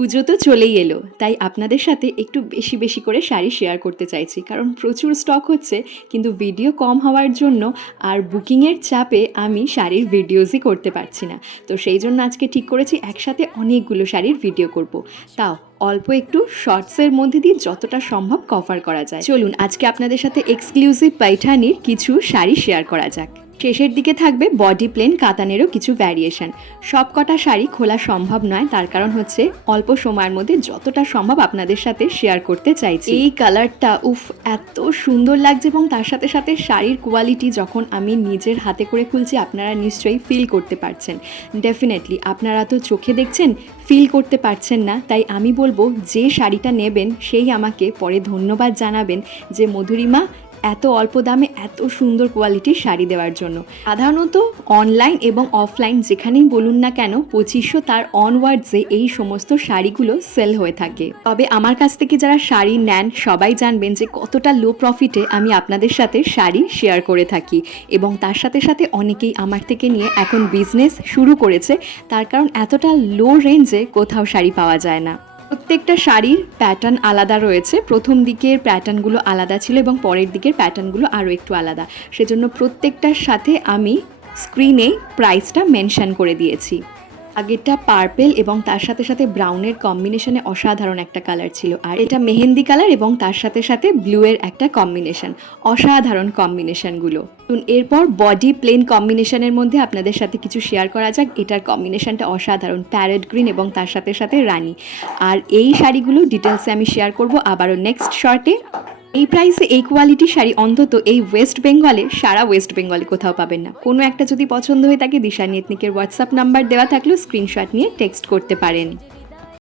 পুজো তো চলেই এলো, তাই আপনাদের সাথে একটু বেশি বেশি করে শাড়ি শেয়ার করতে চাইছি, কারণ প্রচুর স্টক হচ্ছে কিন্তু ভিডিও কম হওয়ার জন্য আর বুকিংয়ের চাপে আমি শাড়ির ভিডিওসই করতে পারছি না। তো সেই জন্য আজকে ঠিক করেছি একসাথে অনেকগুলো শাড়ির ভিডিও করব, তাও অল্প একটু শর্টসের মধ্যে দিয়ে যতটা সম্ভব কভার করা যায়। চলুন আজকে আপনাদের সাথে এক্সক্লুসিভ পাইঠানির কিছু শাড়ি শেয়ার করা যাক। শেষের দিকে থাকবে বডি প্লেন কাতানেরও কিছু ভ্যারিয়েশন। সব কটা শাড়ি খোলা সম্ভব নয়, তার কারণ হচ্ছে অল্প সময়ের মধ্যে যতটা সম্ভব আপনাদের সাথে শেয়ার করতে চাইছি। এই কালারটা উফ এত সুন্দর লাগছে, এবং তার সাথে সাথে শাড়ির কোয়ালিটি যখন আমি নিজের হাতে করে খুলছি আপনারা নিশ্চয়ই ফিল করতে পারছেন। ডেফিনেটলি আপনারা তো চোখে দেখছেন, ফিল করতে পারছেন না, তাই আমি বলবো যে শাড়িটা নেবেন সেই আমাকে পরে ধন্যবাদ জানাবেন যে মধুরিমা এত অল্প দামে এত সুন্দর কোয়ালিটির শাড়ি দেওয়ার জন্য। সাধারণত অনলাইন এবং অফলাইন যেখানেই বলুন না কেন 2500 তার অনওয়ার্ডসে এই সমস্ত শাড়িগুলো সেল হয়ে থাকে। তবে আমার কাছ থেকে যারা শাড়ি নেন সবাই জানবেন যে কতটা লো প্রফিটে আমি আপনাদের সাথে শাড়ি শেয়ার করে থাকি, এবং তার সাথে সাথে অনেকেই আমার থেকে নিয়ে এখন বিজনেস শুরু করেছে, তার কারণ এতটা লো রেঞ্জে কোথাও শাড়ি পাওয়া যায় না। প্রত্যেকটা শাড়ির প্যাটার্ন আলাদা রয়েছে, প্রথম দিকের প্যাটার্নগুলো আলাদা ছিল এবং পরের দিকের প্যাটার্নগুলো আরও একটু আলাদা, সেজন্য প্রত্যেকটার সাথে আমি স্ক্রিনে প্রাইসটা মেনশন করে দিয়েছি। আগেরটা পার্পেল এবং তার সাথে সাথে ব্রাউনের কম্বিনেশনে অসাধারণ একটা কালার ছিল, আর এটা মেহেন্দি কালার এবং তার সাথে সাথে ব্লুয়ের একটা কম্বিনেশন, অসাধারণ কম্বিনেশনগুলো। এরপর বডি প্লেন কম্বিনেশনের মধ্যে আপনাদের সাথে কিছু শেয়ার করা যাক। এটার কম্বিনেশনটা অসাধারণ, প্যারেট গ্রিন এবং তার সাথে সাথে রানি। আর এই শাড়িগুলো ডিটেলসে আমি শেয়ার করব আবারও নেক্সট শর্টে। এই প্রাইসে এই কোয়ালিটির শাড়ি অন্তত এই ওয়েস্ট বেঙ্গলে, সারা ওয়েস্ট বেঙ্গলে কোথাও পাবেন না। কোনো একটা যদি পছন্দ হয়ে থাকে দিশানি এথনিকের হোয়াটসঅ্যাপ নাম্বার দেওয়া থাকলেও স্ক্রিনশট নিয়ে টেক্সট করতে পারেন।